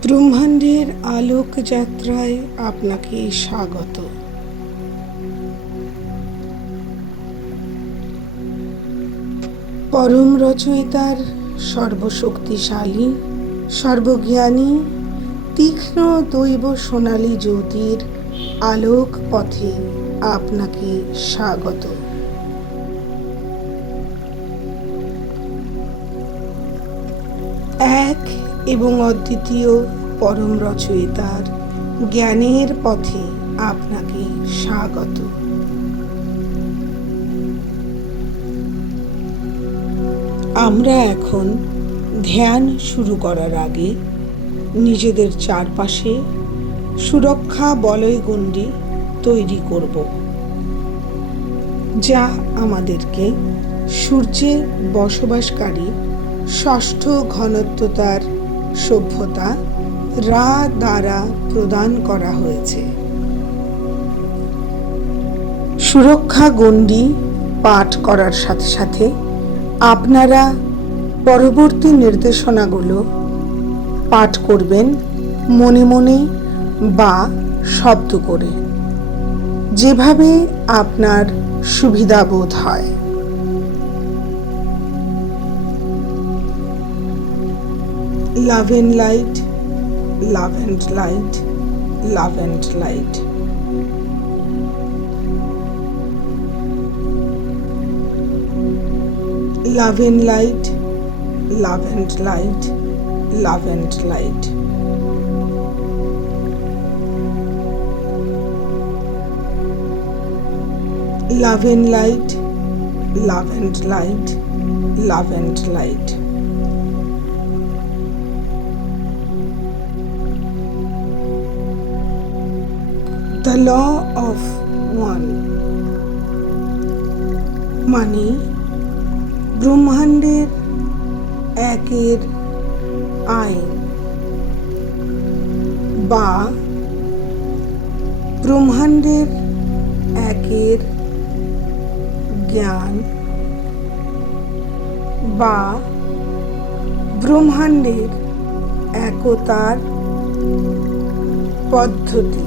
ব্রহ্মাণ্ডের আলোক যাত্রায় আপনাকে স্বাগত। পরম রচয়িতার সর্বশক্তিশালী, সর্বজ্ঞানী, তীক্ষ্ণ দৈব সোনালী জ্যোতির আলোক পথে আপনাকে স্বাগত। এক এবং অদ্বিতীয় পরম রচয়িতার জ্ঞানের পথে আপনাকে স্বাগত। আমরা এখন ধ্যান শুরু করার আগে নিজেদের চারপাশে সুরক্ষা বলয়গণ্ডি তৈরি করব, যা আমাদেরকে সূর্যে বসবাসকারী ষষ্ঠ ঘনত্বতার সভ্যতা রা দ্বারা প্রদান করা হয়েছে। সুরক্ষা গণ্ডি পাঠ করার সাথে সাথে আপনারা পরবর্তী নির্দেশনাগুলো পাঠ করবেন মনে মনে বা শব্দ করে, যেভাবে আপনার সুবিধা বোধ হয়। Love and light, love and light, love and light. Love and light, love and light, love and light. Love and light, love and light, love and light. The law of one মানে ব্রহ্মাণ্ডের একের আইন বা ব্রহ্মাণ্ডের একের জ্ঞান বা ব্রহ্মাণ্ডের একতার পদ্ধতি।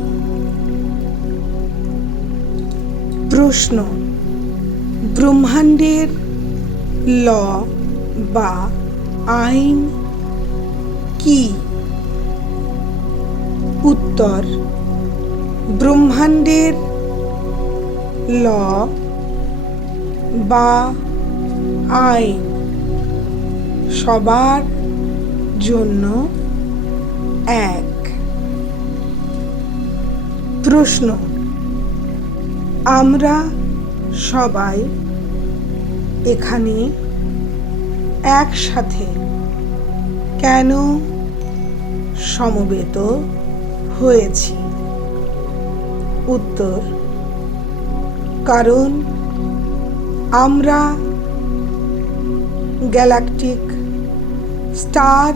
প্রশ্ন: ব্রহ্মাণ্ডের ল বা আইন কি? উত্তর: ব্রহ্মাণ্ডের ল বা আইন সবার জন্য এক। প্রশ্ন: আমরা সবাই এখানে একসাথে কেন সমবেত হয়েছি? উত্তর: কারণ আমরা গ্যালাকটিক স্টার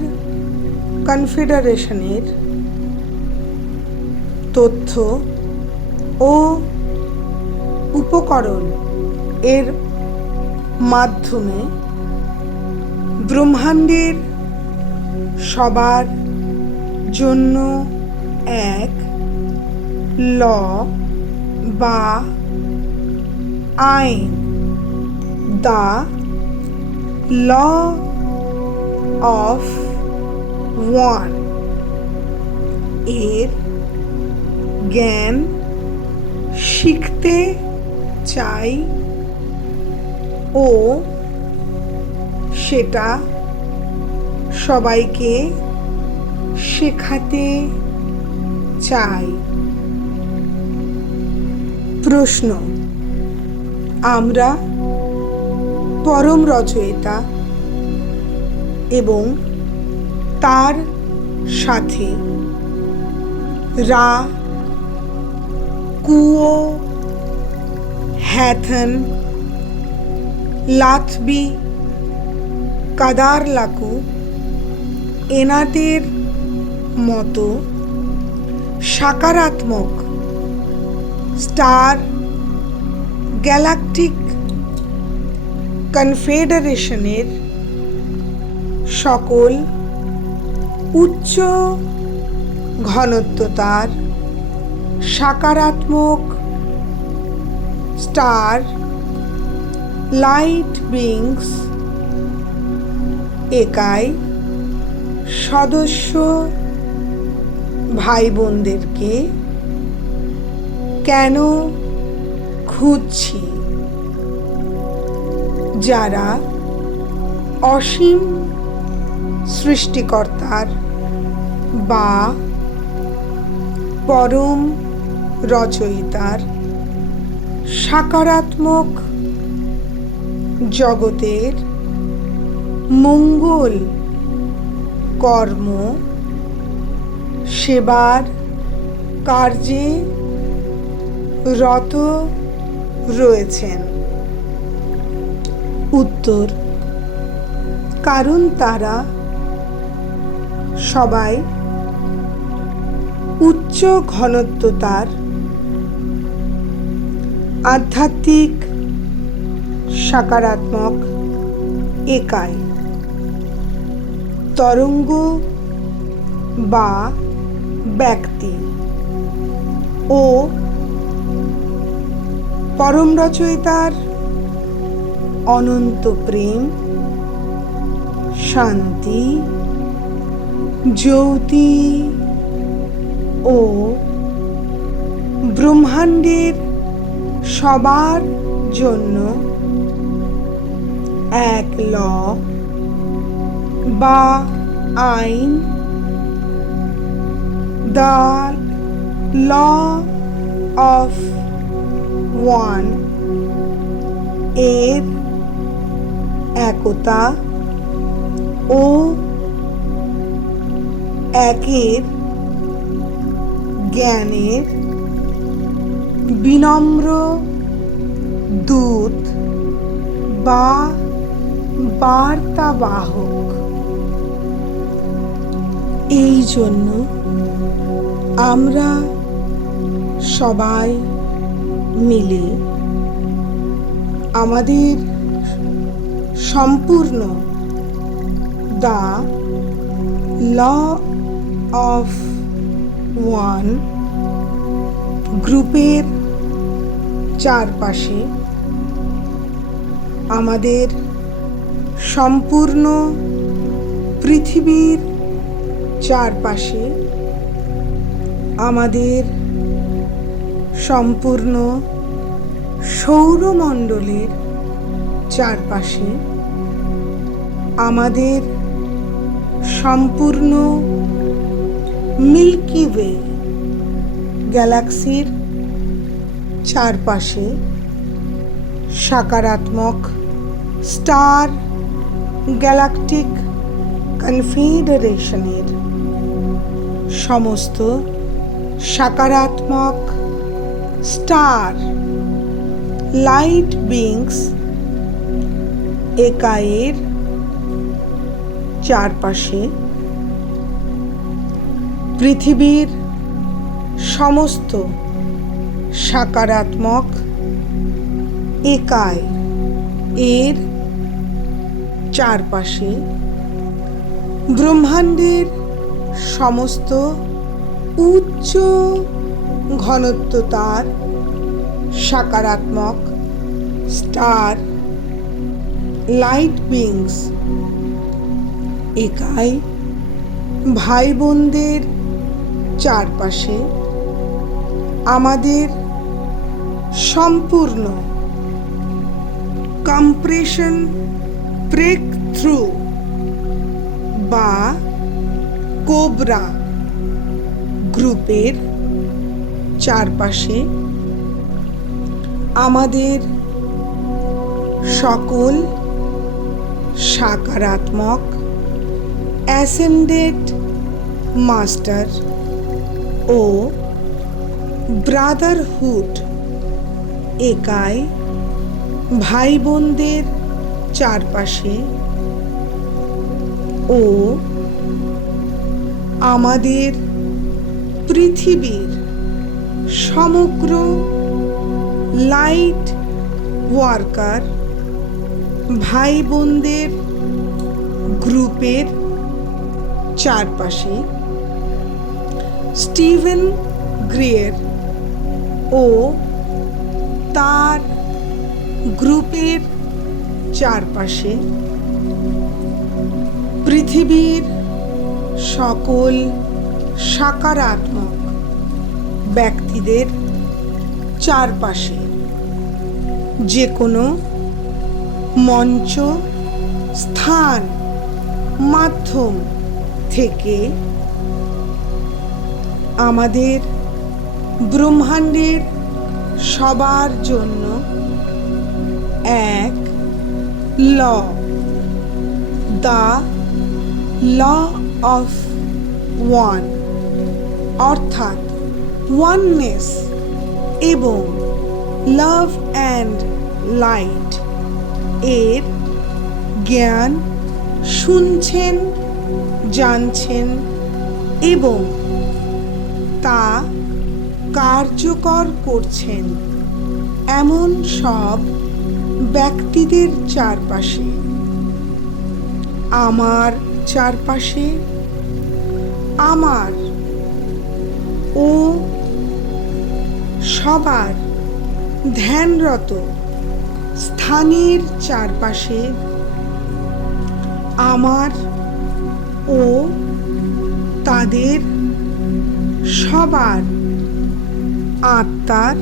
কনফেডারেশনের তথ্য ও উপকরণ এর মাধ্যমে ব্রহ্মাণ্ডের সবার জন্য এক ল বা আইন, দ্য ল অফ ওয়ান এর জ্ঞান শিখতে চাই ও সেটা সবাইকে শেখাতে চাই। প্রশ্ন: আমরা পরম রচয়িতা এবং তার সাথে রা, কুয়ো, হ্যাথন, লাথবি, কাদারলাকু এনাদের মতো সাকারাত্মক স্টার গ্যালাকটিক কনফেডারেশনের সকল উচ্চ ঘনত্ব তার সাকারাত্মক স্টার লাইট বিংস একাই সদস্য ভাই বোনদেরকে কেন খুঁজছি, যারা অসীম সৃষ্টিকর্তার বা পরম রচয়িতার সাকারাত্মক জগতের মঙ্গল কর্ম সেবার কার্যে রত রয়েছেন। উত্তর: কারণ তারা সবাই উচ্চ ঘনত্বতার আধ্যাত্মিক সাকারাত্মক একাই তরঙ্গ বা ব্যক্তি ও পরম রচয়িতার অনন্ত প্রেম, শান্তি, জ্যোতি ও ব্রহ্মাণ্ডের সবার জন্য এক ল বা আইন, দ্য ল অফ ওয়ান এর একতা ও একের জ্ঞানের বিনম্র দূত বা বার্তাবাহক। এই জন্য আমরা সবাই মিলে আমাদের সম্পূর্ণ দ্য ল অফ ওয়ান গ্রুপের চারপাশে, আমাদের সম্পূর্ণ পৃথিবীর চারপাশে, আমাদের সম্পূর্ণ সৌরমণ্ডলের চারপাশে, আমাদের সম্পূর্ণ মিল্কি ওয়ে গ্যালাক্সির চারপাশে সাকারাত্মক স্টার গ্যালাকটিক কনফেডারেশনের সমস্ত সাকারাত্মক স্টার লাইট বিংস একাইয়ের চারপাশে, পৃথিবীর সমস্ত সাকারাত্মক একাই এর চারপাশে, ব্রহ্মাণ্ডের সমস্ত উচ্চ ঘনত্বতার সাকারাত্মক স্টার লাইট বিংস একাই ভাই বোনদের চারপাশে, আমাদের সম্পূর্ণ কম্প্রেশন ব্রেক থ্রু বা কোবরা গ্রুপের চারপাশে, আমাদের সকল সাকারাত্মক অ্যাসেন্ডেড মাস্টার ও ব্রাদারহুড একাই ভাই বোনদের চারপাশে ও আমাদের পৃথিবীর সমগ্র লাইট ওয়ার্কার ভাই বোনদের গ্রুপের চারপাশে স্টিভেন গ্রিয়ার ও তার গ্রুপের চারপাশে পৃথিবীর সকল সকারাত্মক ব্যক্তিদের চারপাশে যে কোনো মঞ্চ, স্থান, মাধ্যম থেকে আমাদের ব্রহ্মাণ্ডের সবার জন্য এক ল, দ্য ল অফ ওয়ান, অর্থাৎ ওয়াননেস এবং লাভ অ্যান্ড লাইট এর জ্ঞান শুনছেন, জানছেন এবং তা কার্যকর করছেন এমন সব ব্যক্তিদের চারপাশে, আমার চারপাশে, আমার ও সবার ধ্যানরত স্থানের চারপাশে, আমার ও তাদের সবার আত্মার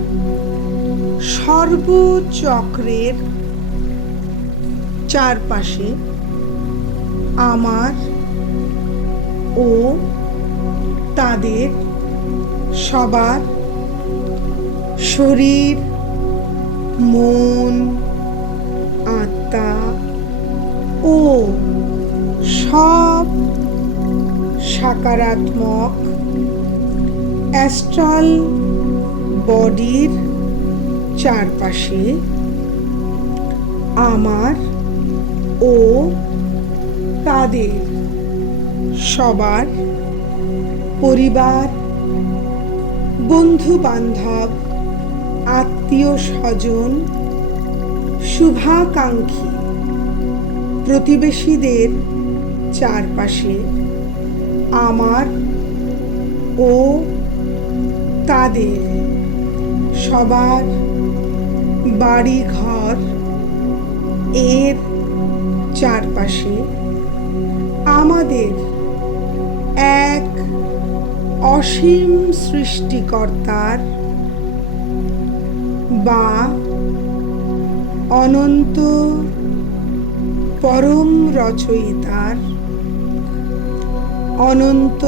সর্বচক্রের চারপাশে, আমার ও তাদের সবার শরীর, মন, আত্মা ও সব সকারাত্মক অ্যাস্ট্রাল বডির চারপাশে, আমার ও তাদের সবার পরিবার, বন্ধু বান্ধব, আত্মীয় স্বজন, শুভাকাঙ্ক্ষী প্রতিবেশীদের চারপাশে, আমার ও তাদের সবার বাড়িঘর এর চারপাশে, আমাদের এক অসীম সৃষ্টিকর্তার বা অনন্ত পরম রচয়িতার অনন্ত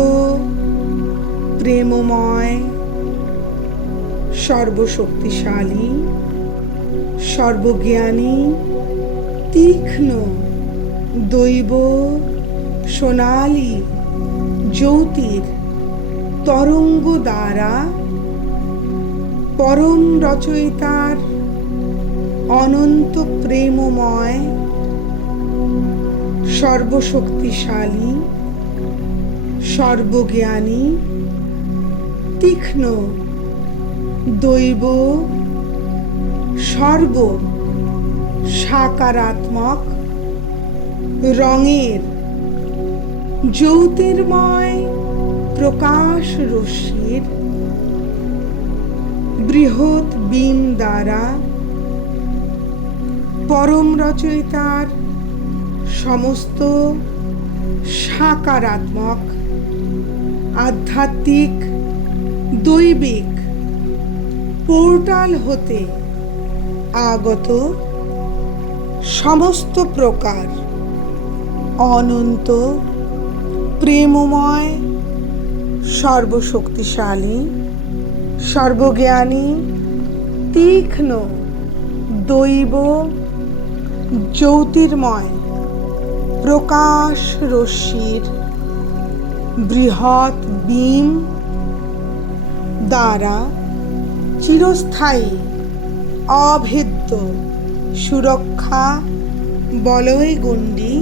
প্রেমময়, সর্বশক্তিশালী, সর্বজ্ঞানী, তীক্ষ্ণ, দৈব সোনালী জ্যোতির তরঙ্গ দ্বারা পরম রচয়িতার অনন্ত প্রেমময়, সর্বশক্তিশালী, সর্বজ্ঞানী, তীক্ষ্ণ, দৈব, সর্ব সাকারাত্মক রঙের জ্যোতির্ময় প্রকাশ রশ্মির বৃহৎ বিম দ্বারা পরম রচয়িতার সমস্ত সাকারাত্মক, আধ্যাত্মিক, দৈবিক পোর্টাল হতে আগত সমস্ত প্রকার অনন্ত প্রেমময়, সর্বশক্তিশালী, সর্বজ্ঞানী, তীক্ষ্ণ, দৈব, জ্যোতির্ময় প্রকাশ রশ্মির বৃহৎ বিম দ্বারা চিরস্থায়ী অভেদ্য সুরক্ষা বলয়গণ্ডি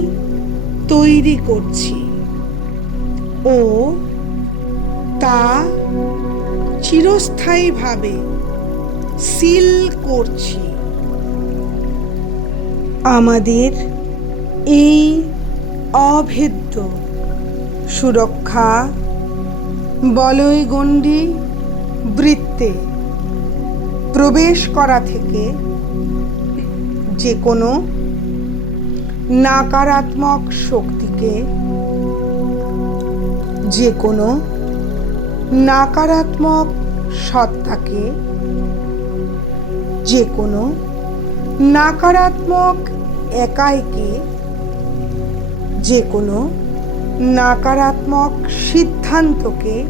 তৈরি করছি ও তা চিরস্থায়ীভাবে সিল করছি। আমাদের এই অভেদ্য সুরক্ষা বলয় গণ্ডি বৃত্তে প্রবেশ করা থেকে যে কোনো নাকারাত্মক শক্তিকে, যে কোনো নাকারাত্মক সত্তাকে, যে কোনো নাকারাত্মক একাইকে, যে কোনো নাকারাত্মক সিদ্ধান্তকে,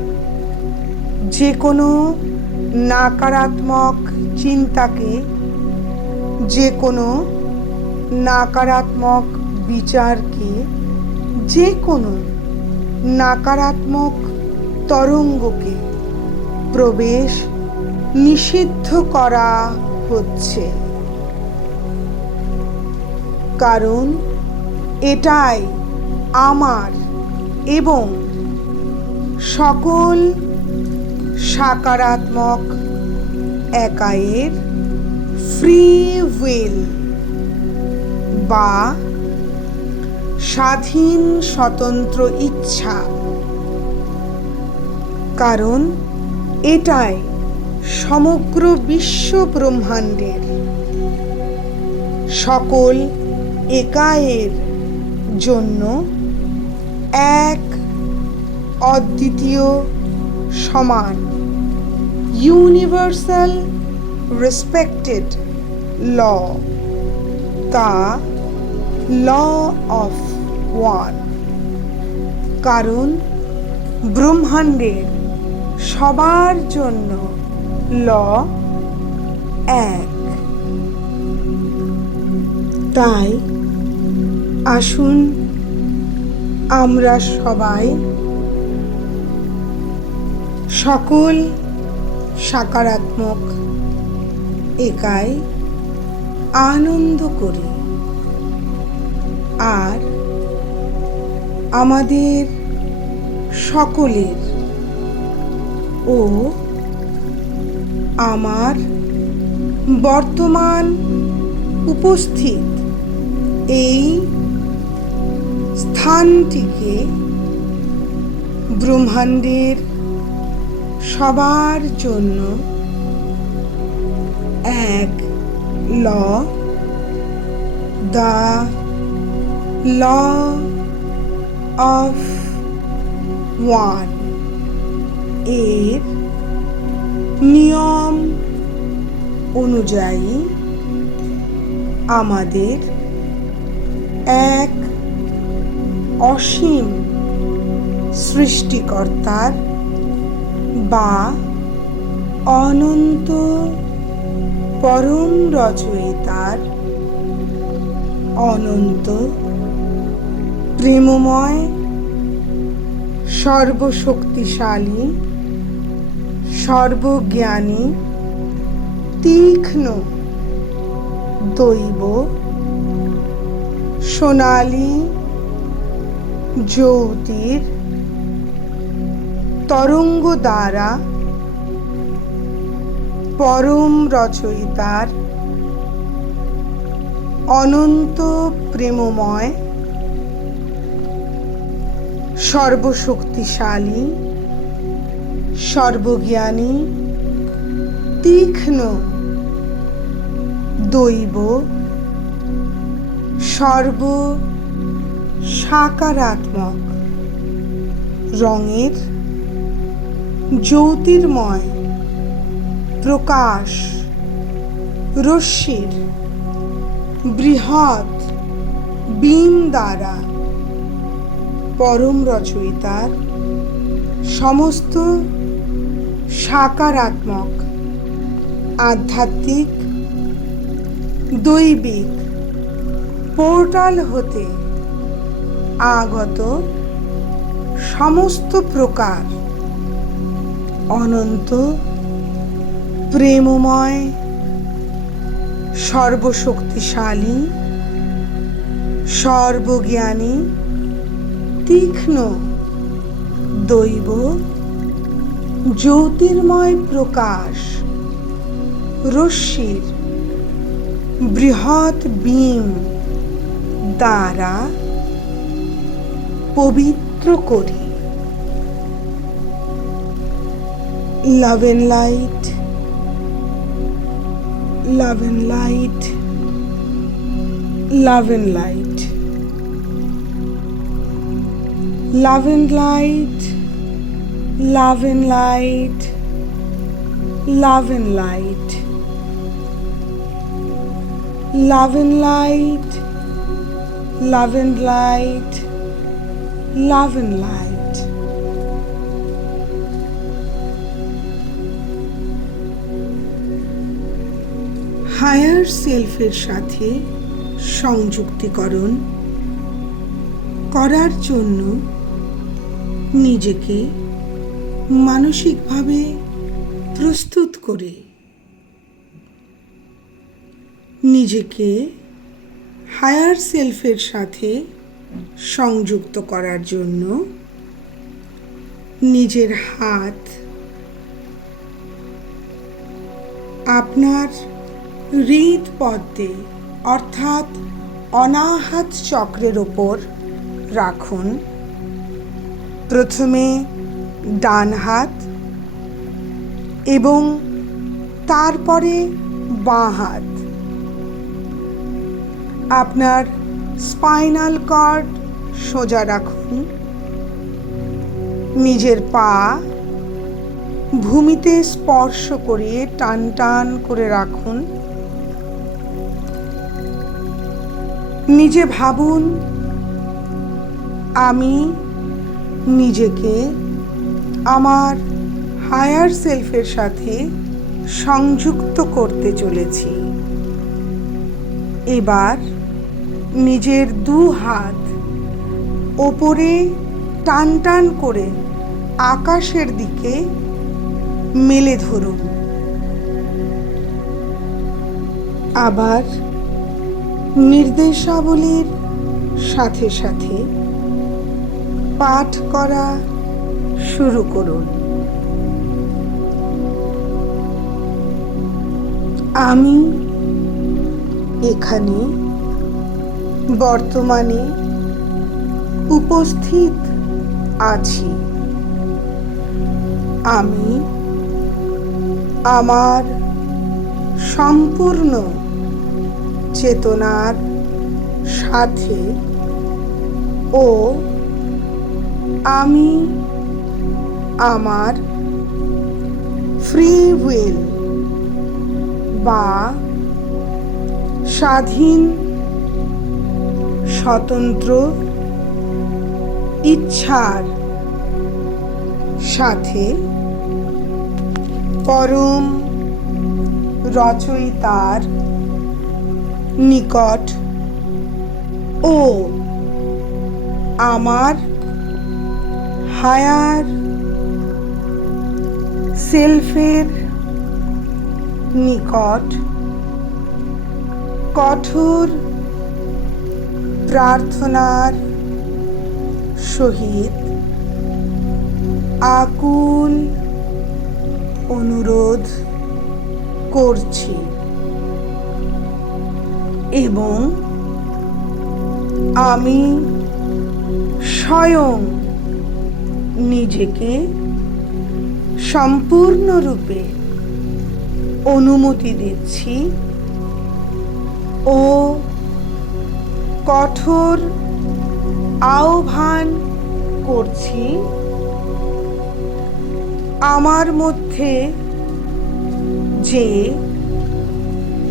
যে কোনো নাকারাত্মক চিন্তাকে, যে কোনো নাকারাত্মক বিচারকে, যে কোনো নাকারাত্মক তরঙ্গকে প্রবেশ নিষিদ্ধ করা হচ্ছে। কারণ এটাই আমার এবং সকল সাকারাত্মক একাইয়ের ফ্রি উইল বা স্বাধীন স্বতন্ত্র ইচ্ছা। কারণ এটাই সমগ্র বিশ্ব ব্রহ্মাণ্ডের সকল একাইয়ের জন্য এক অদ্বিতীয় সমান, universal respected law, the law of one. কারণ ব্রহ্মাণ্ডের সবার জন্য ল এক। তাই আসুন আমরা সবাই সকল সাকারাত্মক একাই আনন্দ করি আর আমাদের সকলের ও আমার বর্তমান উপস্থিত এই স্থানটিকে ব্রহ্মাণ্ডের সবার জন্য এক ল, দ্য ল অফ ওয়ান এর নিয়ম অনুযায়ী আমাদের এক অসীম সৃষ্টিকর্তার বা অনন্ত পরম রচয়িতার অনন্ত প্রেমময় সর্বশক্তিশালী সর্বজ্ঞানী তীক্ষ্ণ দৈব সোনালী জ্যোতির তরঙ্গ দ্বারা পরম রচয়িতার অনন্ত প্রেমময় সর্বশক্তিশালী সর্বজ্ঞানী তীক্ষ্ণ দৈব সর্ব সাকারাত্মক রঙের জ্যোতির্ময় প্রকাশ রশ্মির বৃহৎ বিম দ্বারা পরম রচয়িতার সমস্ত সাকারাত্মক আধ্যাত্মিক দৈবিক পোর্টাল হতে আগত সমস্ত প্রকার অনন্ত প্রেমময় সর্বশক্তিশালী সর্বজ্ঞানী তীক্ষ্ণ দৈব জ্যোতির্ময় প্রকাশ রশ্মির বৃহৎ বিম দ্বারা পবিত্র করি। love and light, love and light, love and light, love and light, love and light, love and light, love and light, love and light, love and light. Higher সেলফের সাথে সংযুক্তিকরণ করার জন্য নিজেকে মানসিকভাবে প্রস্তুত করে নিজেকে হায়ার সেলফের সাথে সংযুক্ত করার জন্য নিজের হাত আপনার হৃদপদ্মে অর্থাৎ অনাহত চক্রের ওপর রাখুন। প্রথমে ডান হাত এবং তারপরে বাঁ হাত আপনার স্পাইনাল কর্ড সোজা রাখুন। নিজের পা ভূমিতে স্পর্শ করে টান টান করে রাখুন। নিজে ভাবুন, আমি নিজেকে আমার হায়ার সেলফের সাথে সংযুক্ত করতে চলেছি। এবার নিজের দু হাত ওপরে টান টান করে আকাশের দিকে মেলে ধরুন। আবার নির্দেশাবলীর সাথে সাথে পাঠ করা শুরু করুন। আমি এখানে বর্তমানে উপস্থিত আছি। আমি আমার সম্পূর্ণ চেতনার সাথে ও আমি আমার ফ্রি উইল বা স্বাধীন স্বতন্ত্র ইচ্ছার সাথে পরম রচয়িতার নিকট ও আমার হায়ার সেলফের নিকট কঠোর প্রার্থনার সহিত আকুল অনুরোধ করছি এবং আমি স্বয়ং নিজেকে সম্পূর্ণরূপে অনুমতি দিচ্ছি ও কঠোর আহ্বান করছি আমার মধ্যে যে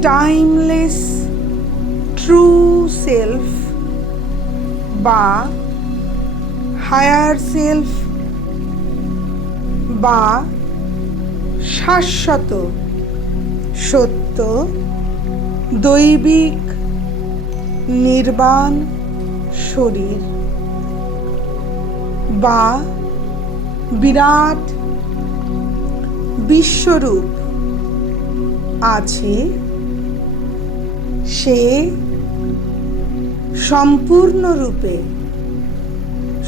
টাইমলেস ট্রু সেলফ বা হায়ার সেলফ বা শাশ্বত সত্য দৈবিক নির্বাণ শরীর বা বিরাট বিশ্বরূপ আছে, সে সম্পূর্ণরূপে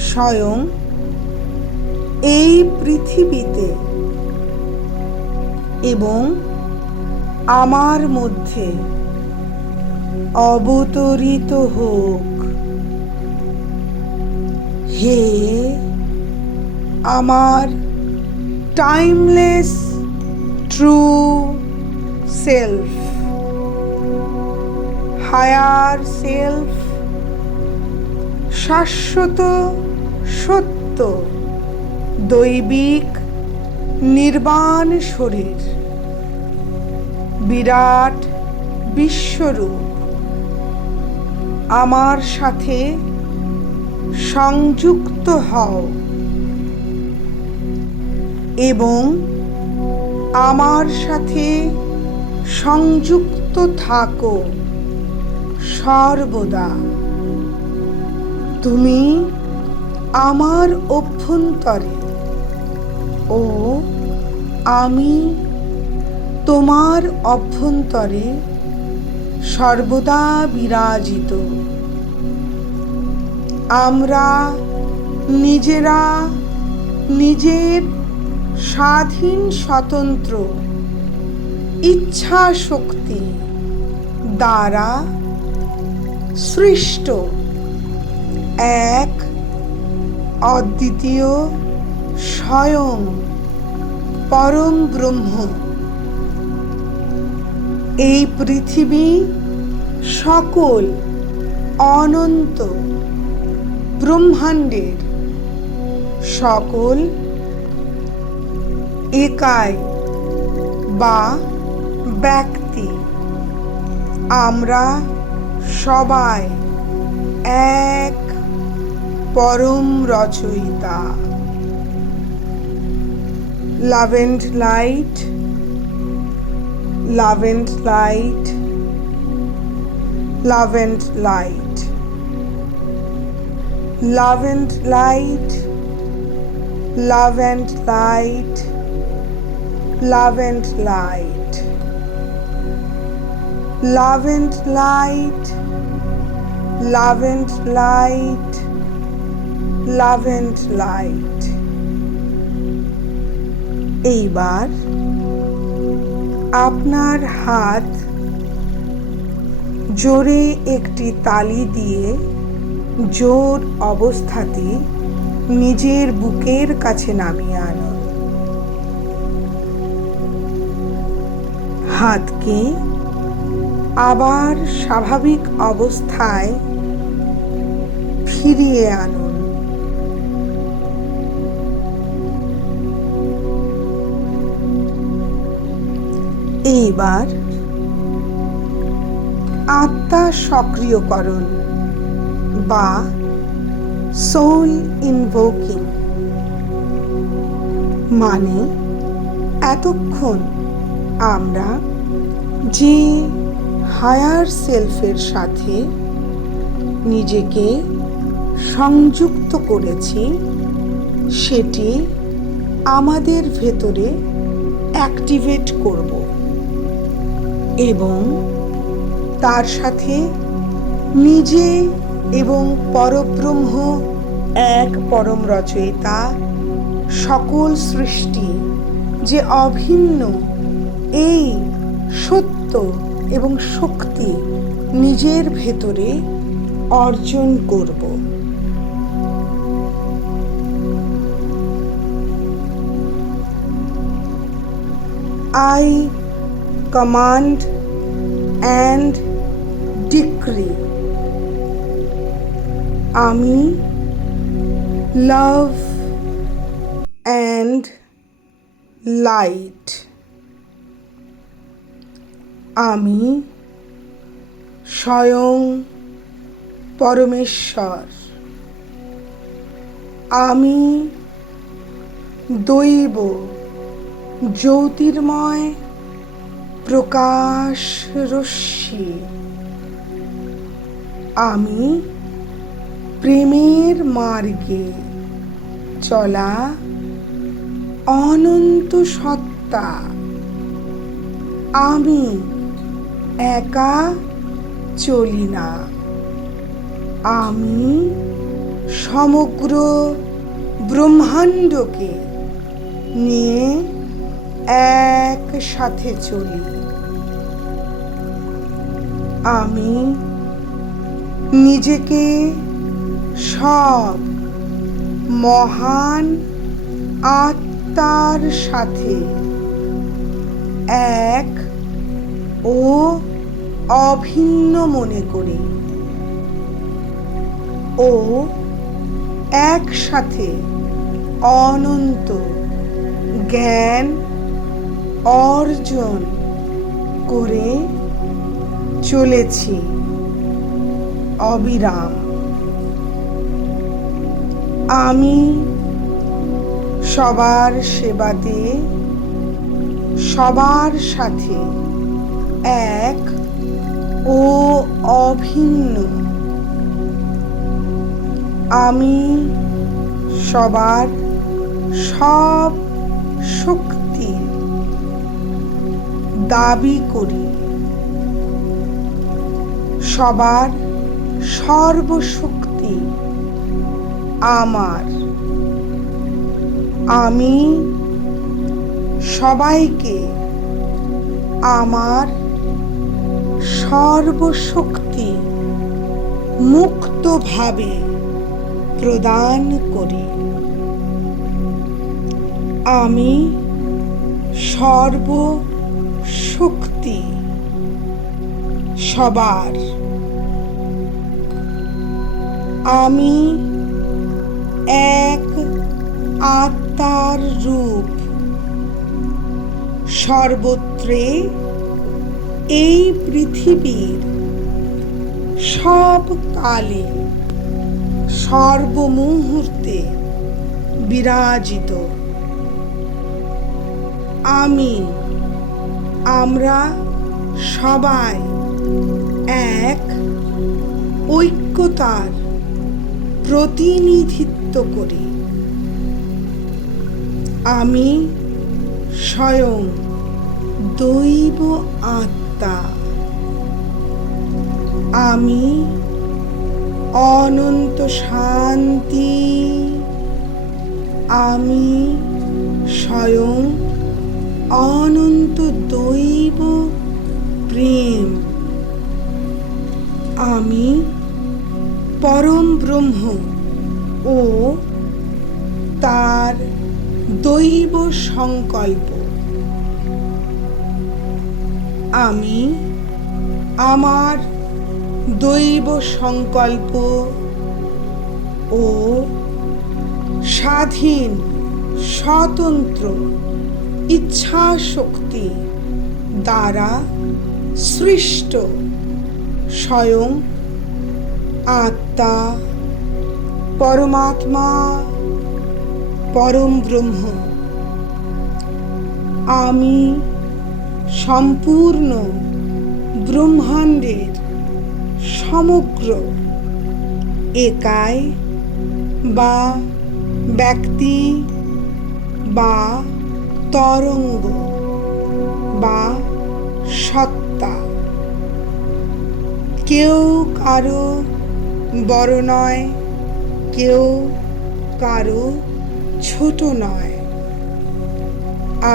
স্বয়ং এই পৃথিবীতে এবং আমার মধ্যে অবতরিত হোক। হে আমার timeless true self, higher self, শাশ্বত সত্য, দৈবিক নির্বাণ শরীর, বিরাট বিশ্বরূপ আমার সাথে সংযুক্ত হও এবং আমার সাথে সংযুক্ত থাকো সর্বদা। তুমি আমার অভ্যন্তরে ও আমি তোমার অভ্যন্তরে সর্বদা বিরাজিত। আমরা নিজেরা নিজের স্বাধীন স্বতন্ত্র ইচ্ছা শক্তি দ্বারা সৃষ্ট এক অদ্বিতীয় স্বয়ং পরম ব্রহ্ম। এই পৃথিবী সকল অনন্ত ব্রহ্মাণ্ডের সকল একাই বা ব্যক্তি, আমরা সবাই এক পরম রচয়িতা। Love and light, love and light, love and light, love and light, love and light, love and light, love and light, love and light, love and light. এইবার আপনার হাত জোরে একটি তালি দিয়ে জোর অবস্থাতে নিজের বুকের কাছে নামিয়ে আনুন। হাতকে আবার স্বাভাবিক অবস্থায় ফিরিয়ে আনুন। এইবার আত্মা সক্রিয়করণ বা সোল ইনভোকিং মানে এতক্ষণ আমরা যে হায়ার সেলফের সাথে নিজেকে সংযুক্ত করেছি সেটি আমাদের ভেতরে অ্যাক্টিভেট করব এবং তার সাথে নিজে এবং পরব্রহ্ম এক পরম রচয়িতা সকল সৃষ্টি যে অভিন্ন এই সত্য এবং শক্তি নিজের ভেতরে অর্জন করব। I command and decree, আমি love and light, আমি স্বয়ং পরমেশ্বর, আমি দৈব জ্যোতির্ময় প্রকাশ রশ্মি, আমি প্রেমের মার্গে চলা অনন্ত সত্তা, আমি একা চলি না, আমি সমগ্র ব্রহ্মাণ্ডকে নিয়ে একসাথে চলি, আমি নিজেকে সব মহান আত্মা আত্মার সাথে এক ও অভিন্ন মনে করি ও একসাথে অনন্ত জ্ঞান অর্জন করে চলেছি অবিরাম। আমি সবার সেবাতে সবার সাথে এক ও অভিন্ন। আমি সবার সব শক্তি দাবি করি, সবার সর্বশক্তি আমার। আমি সবাইকে আমার সর্বশক্তি মুক্তভাবে প্রদান করি। আমি সর্বশক্তি সবার। আমি এক আত্মার রূপ সর্বত্রে এই পৃথিবীর সব কালে সর্বমুহূর্তে বিরাজিত। আমরা সবাই এক ঐক্যতার প্রতিনিধিত্ব করি। আমি স্বয়ং দৈব আত্মা। আমি অনন্ত শান্তি। আমি স্বয়ং অনন্ত দৈব প্রেম। আমি পরম ব্রহ্ম ও তার দৈব সংকল্প। আমি আমার দৈব সংকল্প ও স্বাধীন স্বতন্ত্র ইচ্ছা শক্তি দ্বারা সৃষ্ট স্বয়ং আত্মা পরমাত্মা পরম ব্রহ্ম। আমি সম্পূর্ণ ব্রহ্মাণ্ডের সমগ্র একাই বা ব্যক্তি বা তরঙ্গ বা সত্তা। কেউ কারো বড় নয়, কেউ কারো ছোট নয়।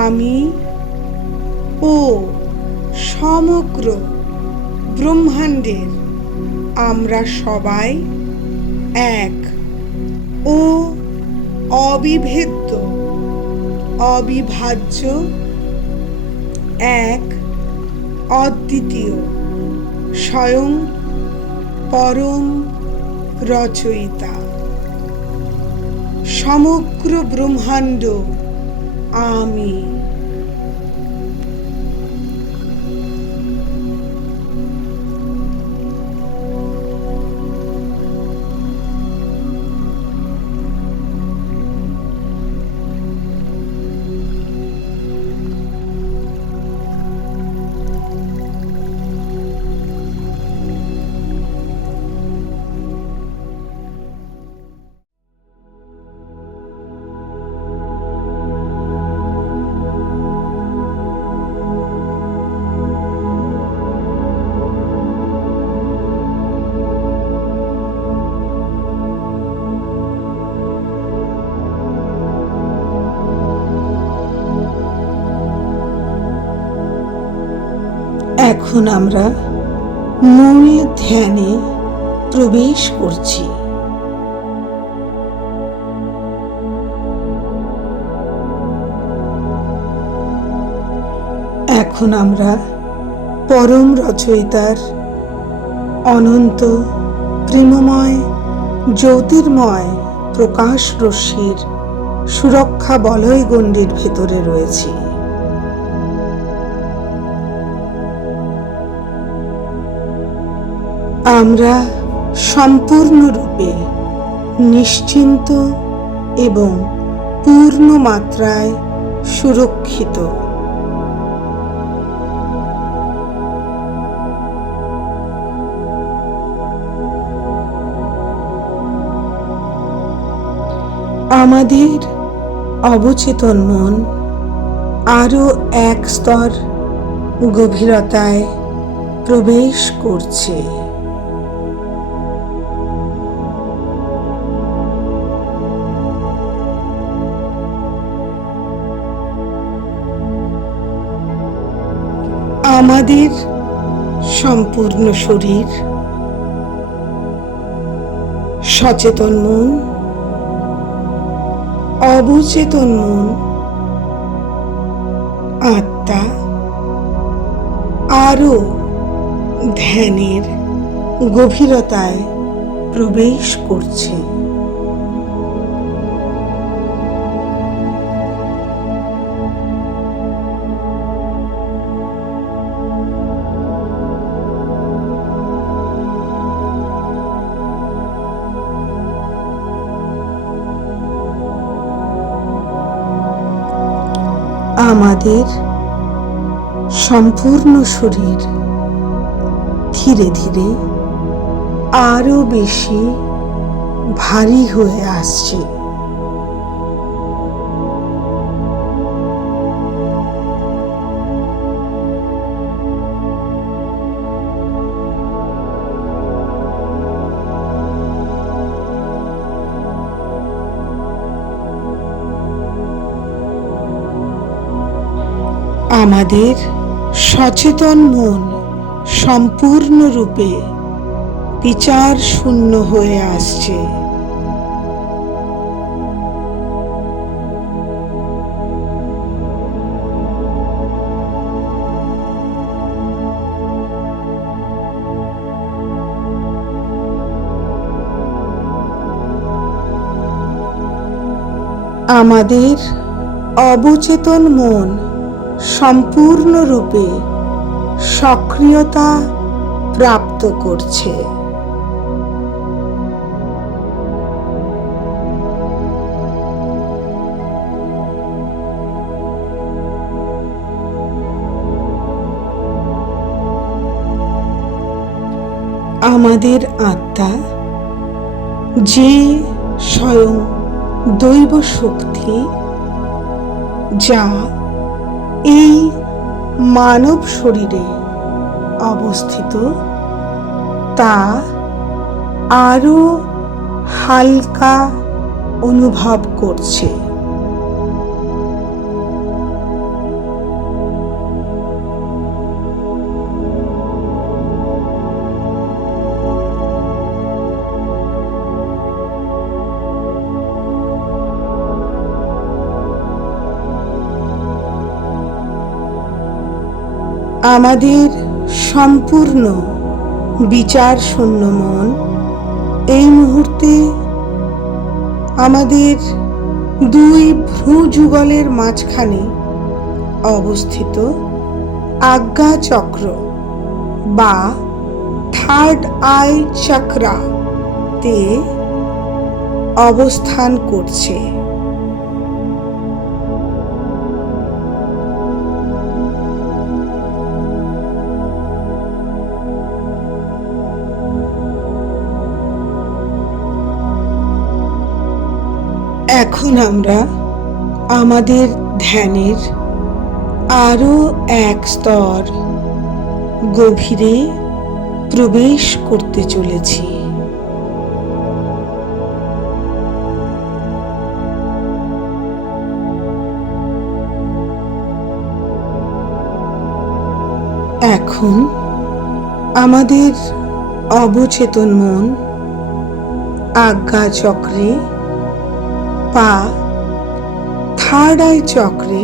আমি ও সমগ্র ব্রহ্মাণ্ডের আমরা সবাই এক ও অবিভেদ্য অবিভাজ্য এক অদ্বিতীয় স্বয়ং পরম রচয়িতা। সমগ্র ব্রহ্মাণ্ড আমি। এখন আমরা মূল ধ্যানে প্রবেশ করছি। এখন আমরা পরম রচয়িতার অনন্ত প্রেমময় জ্যোতির্ময় প্রকাশ রশ্মির সুরক্ষা বলয় গণ্ডির ভেতরে রয়েছি। আমরা সম্পূর্ণরূপে নিশ্চিন্ত এবং পূর্ণ মাত্রায় সুরক্ষিত। আমাদের অবচেতন মন আরও এক স্তর গভীরতায় প্রবেশ করছে। আমাদের সম্পূর্ণ শরীর, সচেতন মন, অবচেতন মন, আত্মা আরও ধ্যানের গভীরতায় প্রবেশ করছে। আমাদের সম্পূর্ণ শরীর ধীরে ধীরে আরো বেশি ভারী হয়ে আসছে। আমাদের সচেতন মন সম্পূর্ণরূপে বিচার শূন্য হয়ে আসছে। আমাদের অবচেতন মন সম্পূর্ণরূপে সক্রিয়তা প্রাপ্ত করছে। আমাদের আত্মা, যে স্বয়ং দৈব শক্তি, যা এই মানব শরীরে অবস্থিত, তা আরো হালকা অনুভব করছে। আমাদের সম্পূর্ণ বিচার শূন্য মন এই মুহূর্তে আমাদের দুই ভ্রু যুগলের মাঝখানে অবস্থিত আজ্ঞা চক্র বা থার্ড আই চক্রা তে অবস্থান করছে। এখন আমরা আমাদের ধ্যানের আরো এক স্তর গভীরে প্রবেশ করতে চলেছি। এখন আমাদের অবচেতন মন আজ্ঞা চক্রে বা থার্ড আই চক্রে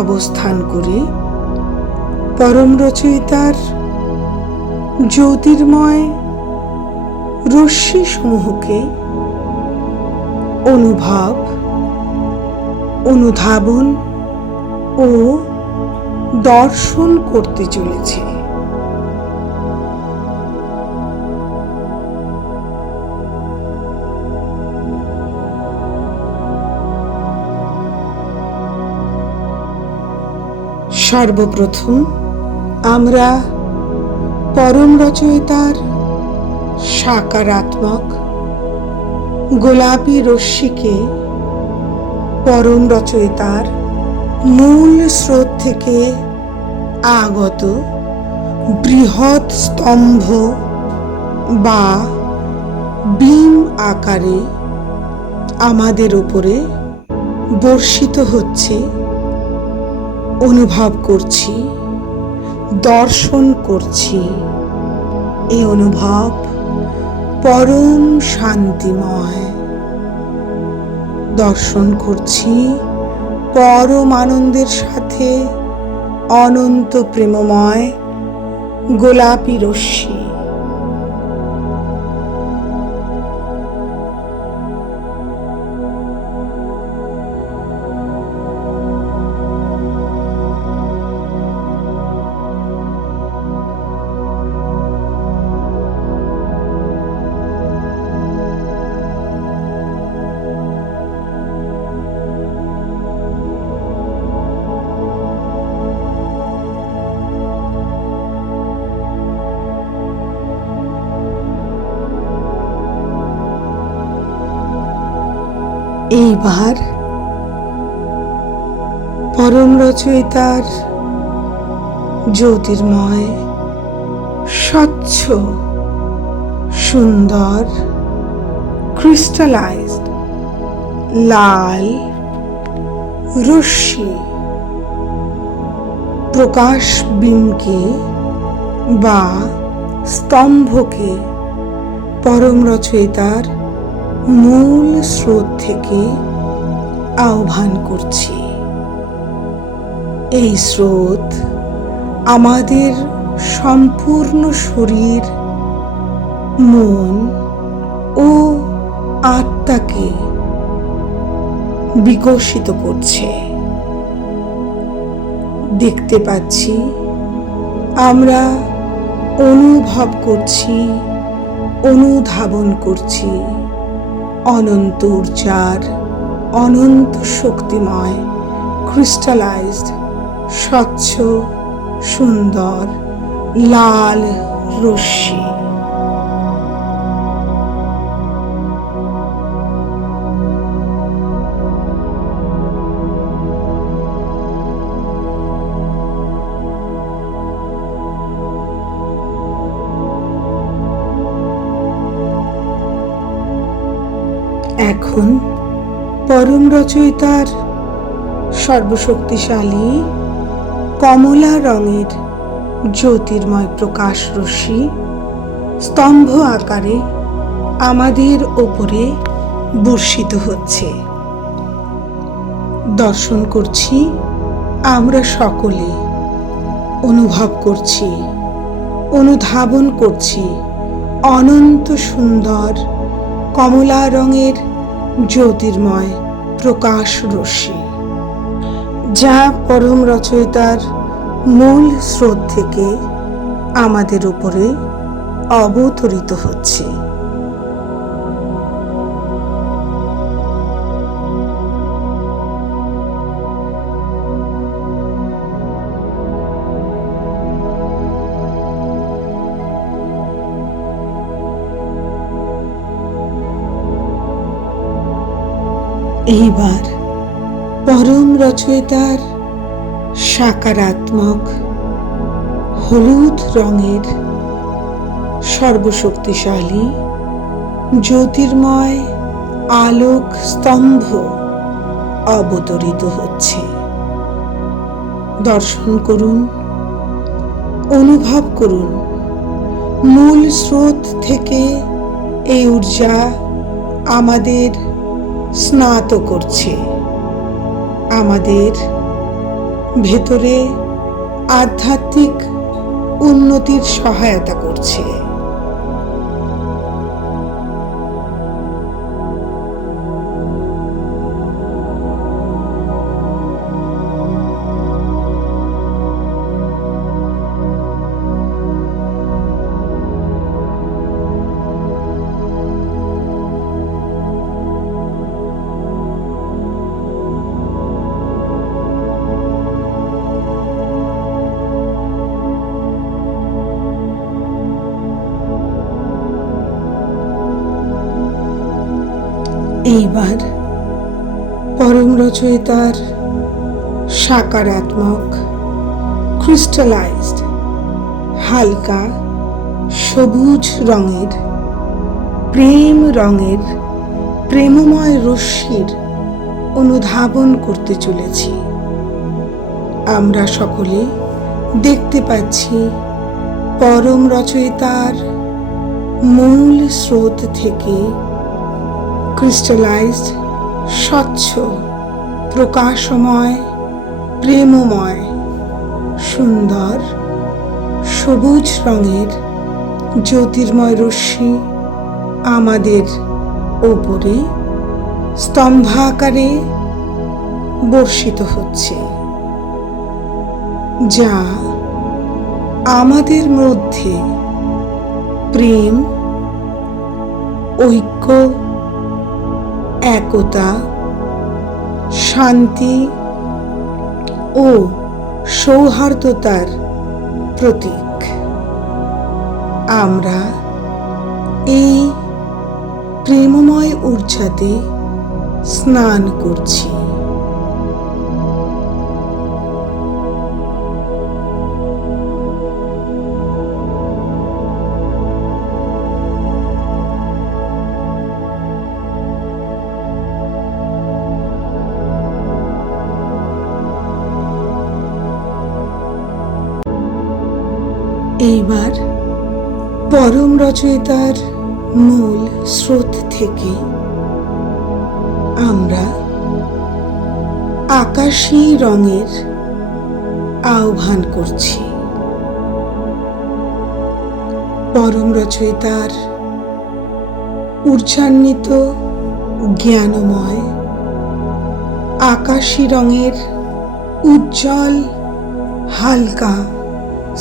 অবস্থান করে পরম রচয়িতার জ্যোতির্ময় রশ্মি সমূহকে অনুভব, অনুধাবন ও দর্শন করতে চলেছে। সর্বপ্রথম আমরা পরম রচয়িতার সাকারাত্মক গোলাপি রশ্মিকে পরম রচয়িতার মূল স্রোত থেকে আগত বৃহৎ স্তম্ভ বা বিম আকারে আমাদের উপরে বর্ষিত হচ্ছে অনুভব করছি, দর্শন করছি। এই অনুভব পরম শান্তিময়। দর্শন করছি পরম আনন্দের সাথে অনন্ত প্রেমময় গোলাপি রশ্মি। এইবার পরম রচয়িতার জ্যোতির্ময় স্বচ্ছ সুন্দর ক্রিস্টালাইজড লাল রশ্মি প্রকাশ বিমকে বা স্তম্ভকে পরম রচয়িতার মূল স্রোত থেকে আহ্বান করছি। এই স্রোত আমাদের সম্পূর্ণ শরীর, মন ও আত্মাকে বিকশিত করছে। দেখতে পাচ্ছি, আমরা অনুভব করছি, অনুধাবন করছি অনন্ত ঊর্জার, অনন্ত শক্তিময় ক্রিস্টালাইজড স্বচ্ছ সুন্দর লাল রশ্মি। এখন পরম রচয়িতার সর্বশক্তিশালী কমলা রঙের জ্যোতির্ময় প্রকাশ রশ্মি স্তম্ভ আকারে আমাদের ওপরে বর্ষিত হচ্ছে। দর্শন করছি, আমরা সকলে অনুভব করছি, অনুধাবন করছি অনন্ত সুন্দর কমলা রঙের জ্যোতির্ময় প্রকাশ রশ্মি, যা পরম রচয়িতার মূল স্রোত থেকে আমাদের উপরে অবতরিত হচ্ছে। এইবার পরম রচয়িতার সাকারাত্মক হলুদ রঙের সর্বশক্তিশালী জ্যোতির্ময় আলোক স্তম্ভ অবতরিত হচ্ছে। দর্শন করুন, অনুভব করুন, মূল স্রোত থেকে এই ঊর্জা আমাদের স্নাত করছে, আমাদের ভেতরে আধ্যাত্মিক উন্নতির সহায়তা করছে। এইবার পরম রচয়িতার সাকারাত্মক ক্রিস্টালাইজড হালকা সবুজ রঙের প্রেমময় রশ্মির অনুধাবন করতে চলেছি। আমরা সকলে দেখতে পাচ্ছি পরম রচয়িতার মূল স্রোত থেকে ক্রিস্টালাইজড স্বচ্ছ প্রকাশময় প্রেমময় সুন্দর সবুজ রঙের জ্যোতির্ময় রশ্মি আমাদের ওপরে স্তম্ভাকারে বর্ষিত হচ্ছে, যা আমাদের মধ্যে প্রেম, ঐক্য, একতা, শান্তি ও সৌহার্দ্যতার প্রতীক। আমরা এই প্রেমময় ঊর্জাতে স্নান করছি। এইবার পরম রচয়িতার মূল স্রোত থেকে আমরা আকাশী রঙের আহ্বান করছি। পরম রচয়িতার ঊর্জান্বিত জ্ঞানময় আকাশী রঙের উজ্জ্বল হালকা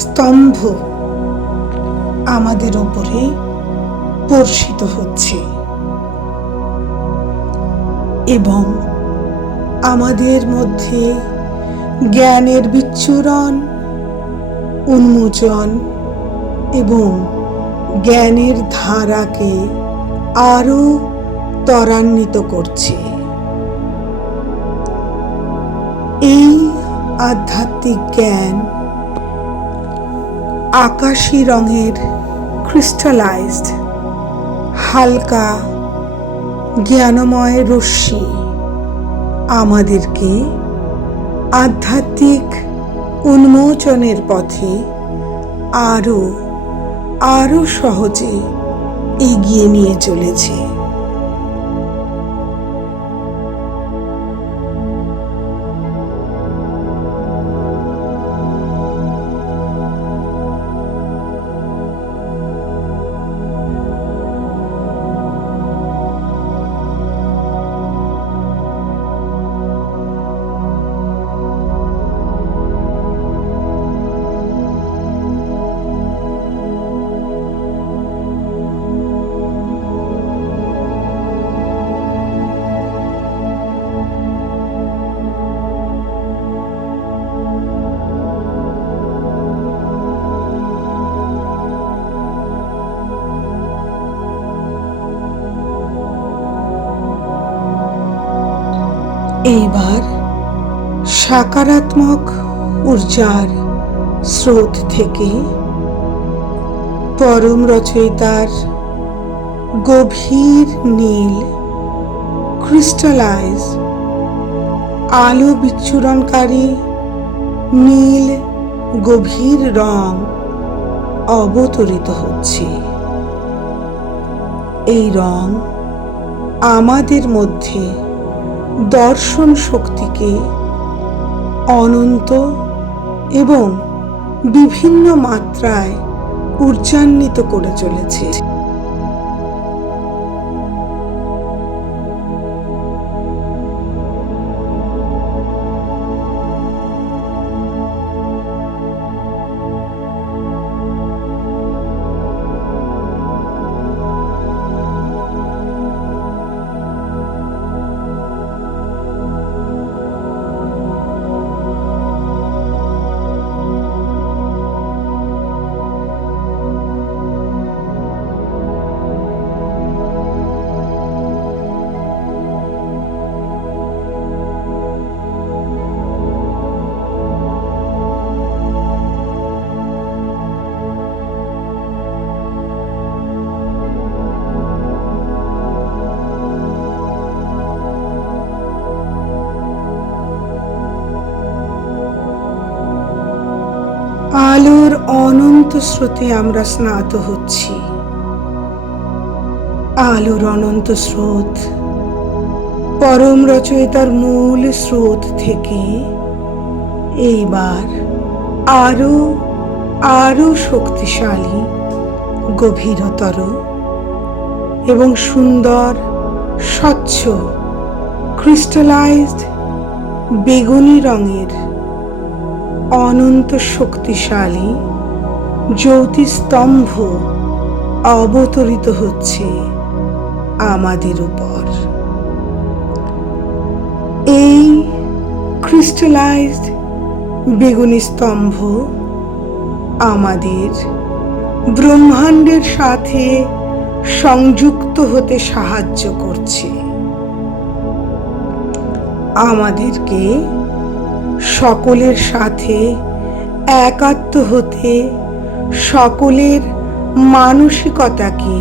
স্তম্ভ আমাদের উপরে বর্ষিত হচ্ছে এবং আমাদের মধ্যে জ্ঞানের বিচ্ছুরণ, উন্মোচন এবং জ্ঞানের ধারাকে আরো ত্বরান্বিত করছে। এই আধ্যাত্মিক জ্ঞান আকাশী রঙের ক্রিস্টালাইজড হালকা জ্ঞানময় রশ্মি আমাদেরকে আধ্যাত্মিক উন্মোচনের পথে আরো সহজে এগিয়ে নিয়ে চলেছে। এইবার সাকারাত্মক ঊর্জার স্রোত থেকে পরম রচয়িতার গভীর নীল ক্রিস্টালাইজ আলো বিচ্ছুরণকারী নীল গভীর রং অবতরিত হচ্ছে। এই রং আমাদের মধ্যে দর্শন শক্তিকে অনন্ত এবং বিভিন্ন মাত্রায় ঊর্জান্বিত করে চলেছে। আলোর অনন্ত স্রোতে আমরা স্নাত হচ্ছি। আলোর অনন্ত স্রোত পরম রচয়িতার মূল স্রোত থেকে এইবার আরো আরো শক্তিশালী, গভীরতর এবং সুন্দর, স্বচ্ছ, ক্রিস্টালাইজড বেগুনি রঙের অনন্ত শক্তিশালী জ্যোতিস্তম্ভ অবতরিত হচ্ছে আমাদের উপর। এই ক্রিস্টালাইজড বেগুনি স্তম্ভ আমাদের ব্রহ্মাণ্ডের সাথে সংযুক্ত হতে সাহায্য করছে, আমাদেরকে সকলের সাথে একাত্ম হতে, সকলের মানসিকতাকে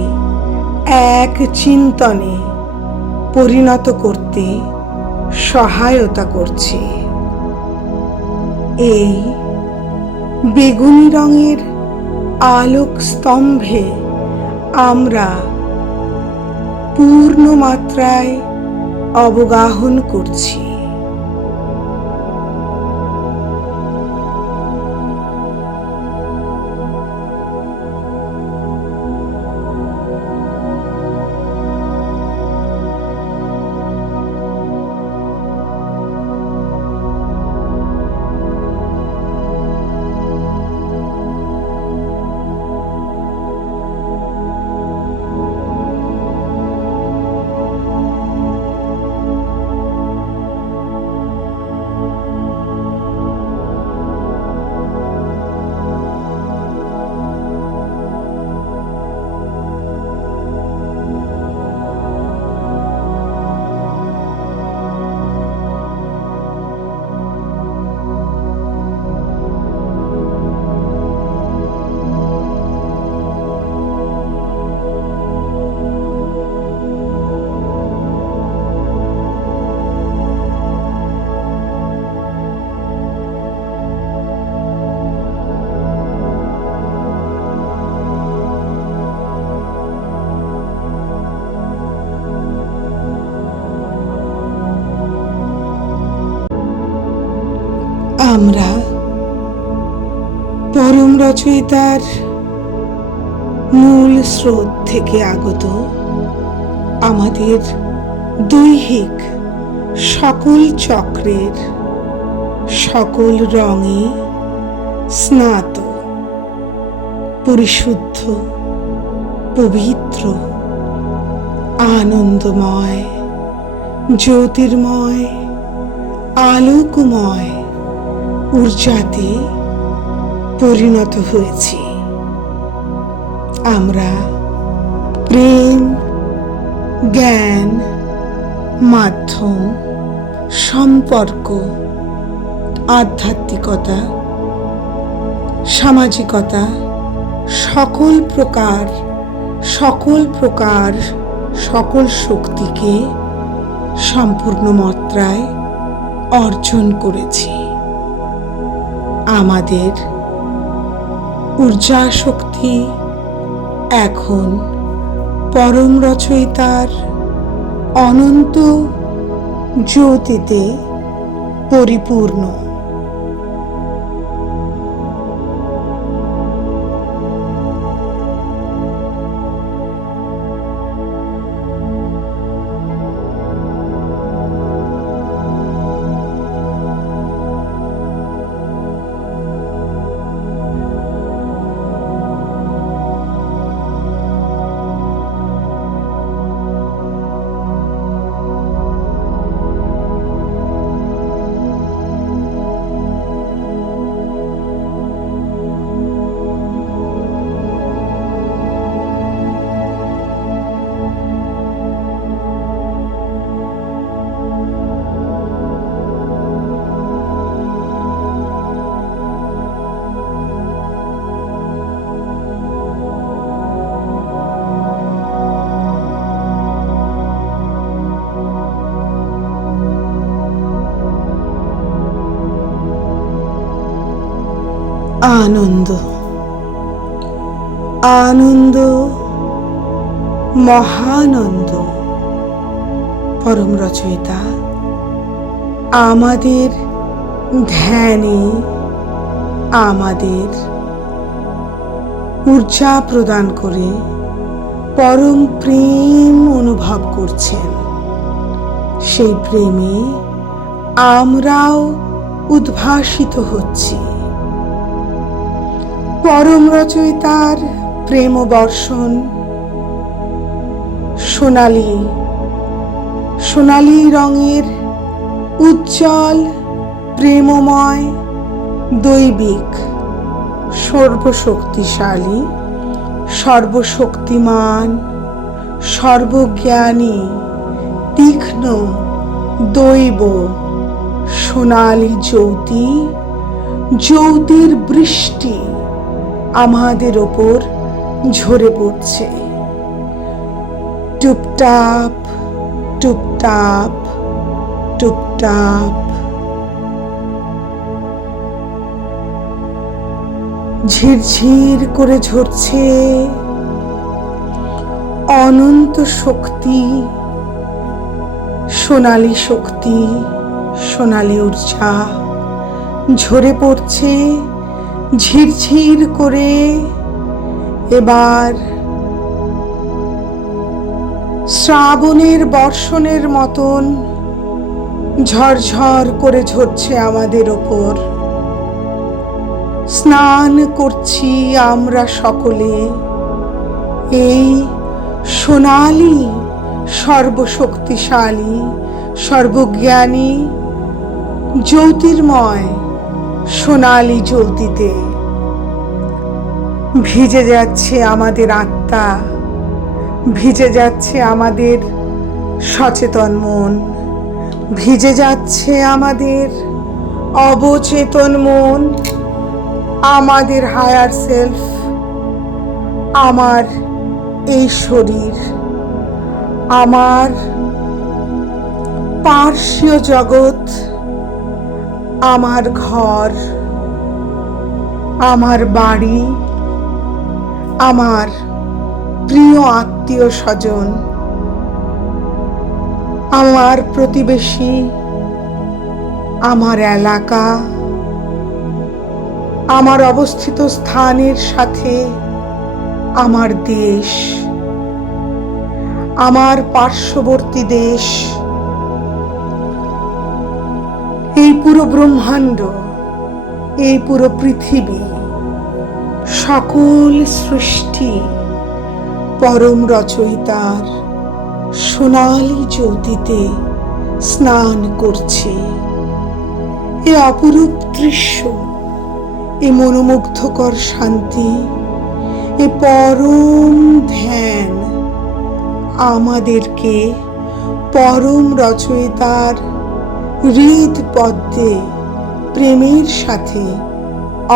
এক চিন্তনে পরিণত করতে সহায়তা করছে। এই বেগুনি রঙের আলোক স্তম্ভে আমরা পূর্ণ মাত্রায় অবগাহন করছি। আমরা পরম রচয়িতার মূল স্রোত থেকে আগত আমাদের দৈহিক সকল চক্রের সকল রঙে স্নাত, পরিশুদ্ধ, পবিত্র, আনন্দময়, জ্যোতির্ময়, আলোকময় ঊর্জাতে পরিণত হয়েছি। আমরা প্রেম, জ্ঞান, মাধ্যম, সম্পর্ক, আধ্যাত্মিকতা, সামাজিকতা, সকল প্রকার সকল শক্তিকে সম্পূর্ণ মাত্রায় অর্জন করেছি। আমাদের ঊর্জা শক্তি এখন পরম রচয়িতার অনন্ত জ্যোতিতে পরিপূর্ণ। আনন্দ, আনন্দ, মহানন্দ। পরম রচয়িতা আমাদের ধ্যানে আমাদের ঊর্জা প্রদান করে পরম প্রেম অনুভব করছেন। সেই প্রেমে আমরাও উদ্ভাসিত হচ্ছি। পরম রচয়িতার প্রেম বর্ষণ সোনালী সোনালী রঙের উজ্জ্বল প্রেমময় দৈবিক সর্বশক্তিশালী সর্বশক্তিমান সর্বজ্ঞানী তীক্ষ্ণ দৈব সোনালী জ্যোতি জ্যোতির বৃষ্টি আমাদের ওপর ঝরে পড়ছে। টুপটাপ টুপটাপ টুপটাপ। ঝিরঝির করে ঝরছে অনন্ত শক্তি, সোনালী শক্তি, সোনালী ঊর্জা ঝরে পড়ছে ঝিরঝির করে। এবার শ্রাবণের বর্ষণের মতন ঝরঝর করে ঝরছে আমাদের ওপর। স্নান করছি আমরা সকলে এই সোনালী সর্বশক্তিশালী সর্বজ্ঞানী জ্যোতির্ময় সোনালী জ্যোতিতে। ভিজে যাচ্ছে আমাদের আত্মা, ভিজে যাচ্ছে আমাদের সচেতন মন, ভিজে যাচ্ছে আমাদের অবচেতন মন, আমাদের হায়ার সেলফ, আমার এই শরীর, আমার পার্শ্বীয় জগৎ, আমার ঘর, আমার বাড়ি, আমার প্রিয় আত্মীয় স্বজন, আমার প্রতিবেশী, আমার এলাকা, আমার অবস্থিত স্থানের সাথে আমার দেশ, আমার পার্শ্ববর্তী দেশ, এই পুরো ব্রহ্মাণ্ড, এই পুরো পৃথিবী, সকল সৃষ্টি পরম রচয়িতার সোনালী জ্যোতিতে স্নান করছে। এ অপরূপ দৃশ্য, এ মনোমুগ্ধকর শান্তি, এ পরম ধ্যান আমাদেরকে পরম রচয়িতার হৃদ পদ্মে প্রেমের সাথে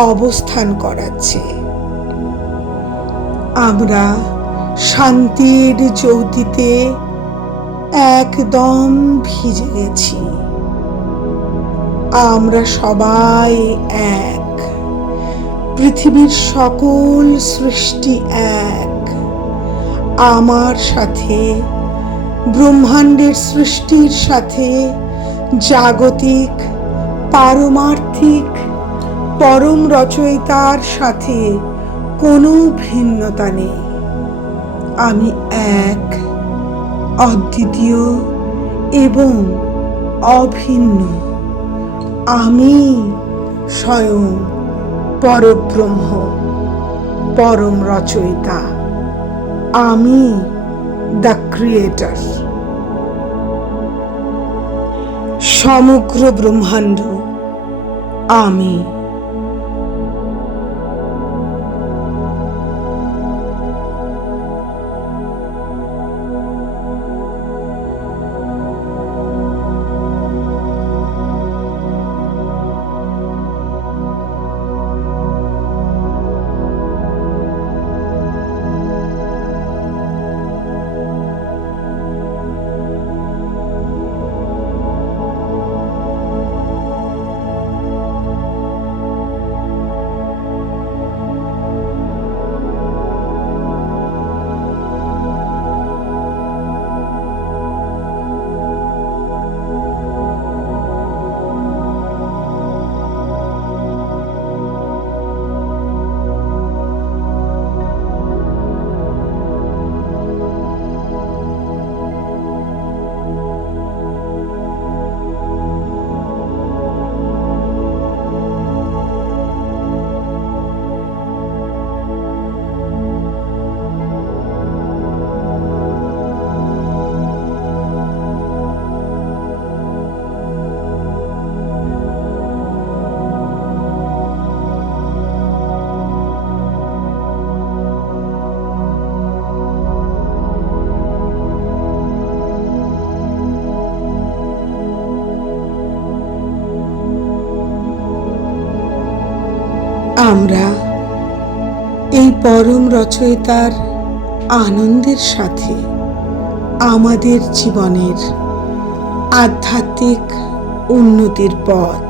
অবস্থান করাচ্ছে। আমরা শান্তির জ্যোতিতে একদম ভিজে গেছি। আমরা সবাই এক, পৃথিবীর সকল সৃষ্টি এক। আমার সাথে, ব্রহ্মাণ্ডের সৃষ্টির সাথে জাগতিক পারমার্থিক পরম রচয়িতার সাথে কোনো ভিন্নতা নেই। আমি এক, অদ্বিতীয় এবং অভিন্ন। আমি স্বয়ং পরব্রহ্ম, পরম রচয়িতা। আমি দ্য ক্রিয়েটর। সমগ্র ব্রহ্মাণ্ড আমি। আমরা এই পরম রচয়িতার আনন্দের সাথে আমাদের জীবনের আধ্যাত্মিক উন্নতির পথ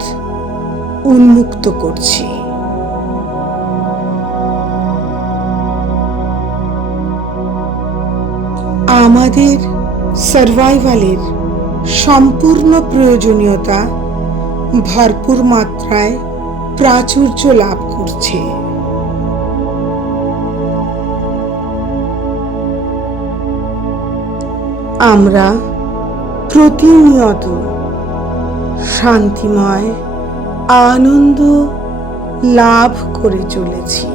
উন্মুক্ত করছি। আমাদের সার্ভাইভালের সম্পূর্ণ প্রয়োজনীয়তা ভরপুর মাত্রায় প্রাচুর্য লাভ করছে। আমরা প্রতিনিয়ত শান্তিময় আনন্দ লাভ করে চলেছি।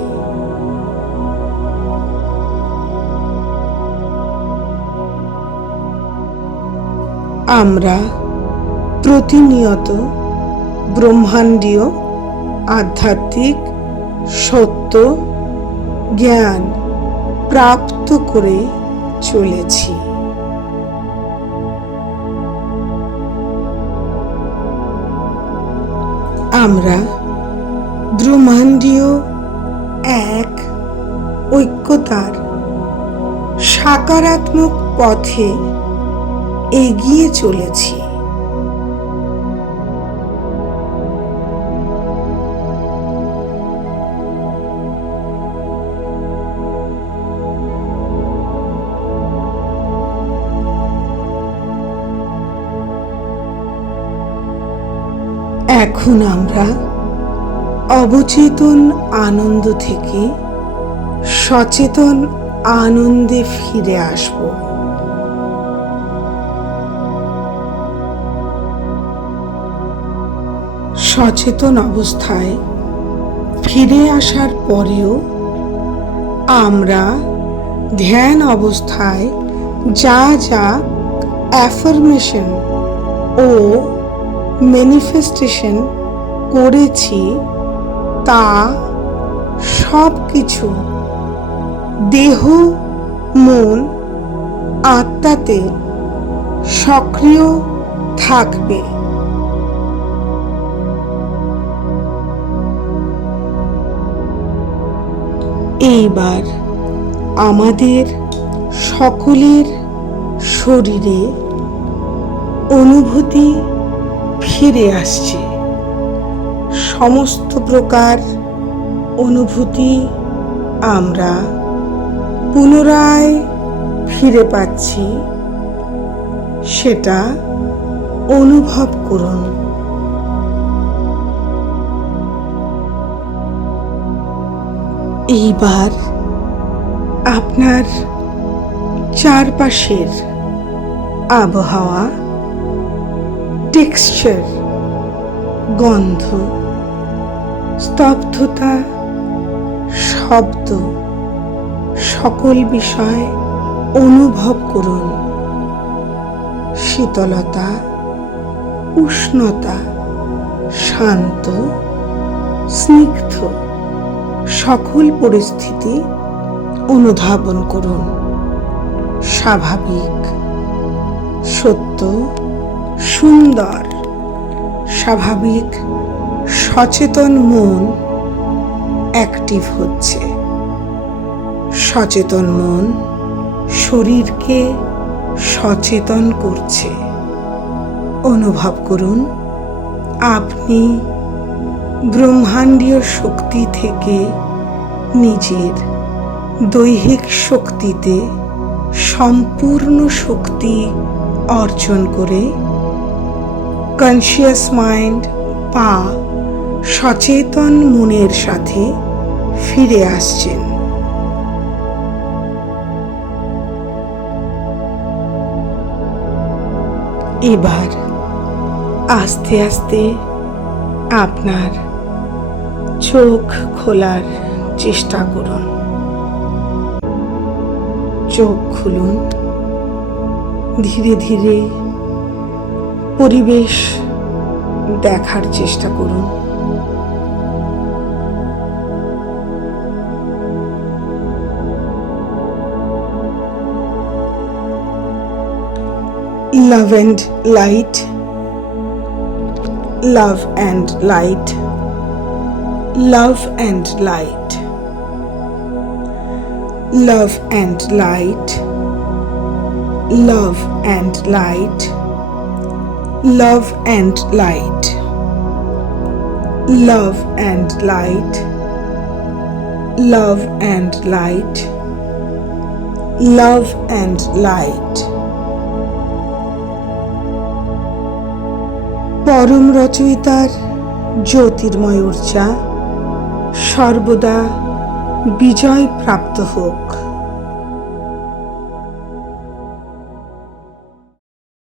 আমরা প্রতিনিয়ত ব্রহ্মাণ্ডীয় আধ্যাত্মিক সত্য জ্ঞান প্রাপ্ত করে চলেছি। আমরা ব্রহ্মাণ্ডীয় এক ঐক্যতার সাকারাত্মক পথে এগিয়ে চলেছি। এখন আমরা অবচেতন আনন্দ থেকে সচেতন আনন্দে ফিরে আসব। সচেতন অবস্থায় ফিরে আসার পরেও আমরা ধ্যান অবস্থায় যা যা অ্যাফার্মেশন ও ম্যানিফেস্টেশন করেছি তা সব কিছু দেহ মন আত্মাতে সক্রিয় থাকবে। এইবার আমাদের সকলের শরীরে অনুভূতি ফিরে আসছে। সমস্ত প্রকার অনুভূতি আমরা পুনরায় ফিরে পাচ্ছি, সেটা অনুভব করুন। এইবার আপনার চারপাশের আবহাওয়া, টেক্সচার, গন্ধ, স্তব্ধতা, শব্দ সকল বিষয় অনুভব করুন। শীতলতা, উষ্ণতা, শান্ত, স্নিগ্ধ সকল পরিস্থিতি অনুধাবন করুন। স্বাভাবিক, সত্য, সুন্দর, স্বাভাবিক সচেতন মন অ্যাক্টিভ হচ্ছে। সচেতন মন শরীরকে সচেতন করছে। অনুভব করুন আপনি ব্রহ্মাণ্ডীয় শক্তি থেকে নিজের দৈহিক শক্তিতে সম্পূর্ণ শক্তি অর্জন করে কনসিয়াস মাইন্ড বা সচেতন মনের সাথে ফিরে আসছেন। এবার আস্তে আস্তে আপনার চোখ খোলার চেষ্টা করুন। চোখ খুলুন। ধীরে ধীরে পরিবেশ দেখার চেষ্টা করুন। Love and light, love and light, love and light, love and light, love and light, love and light, love and light, love and light, love and light. পরম রচয়িতার জ্যোতির্ময় ঊর্জা সর্বদা বিজয় প্রাপ্ত হোক।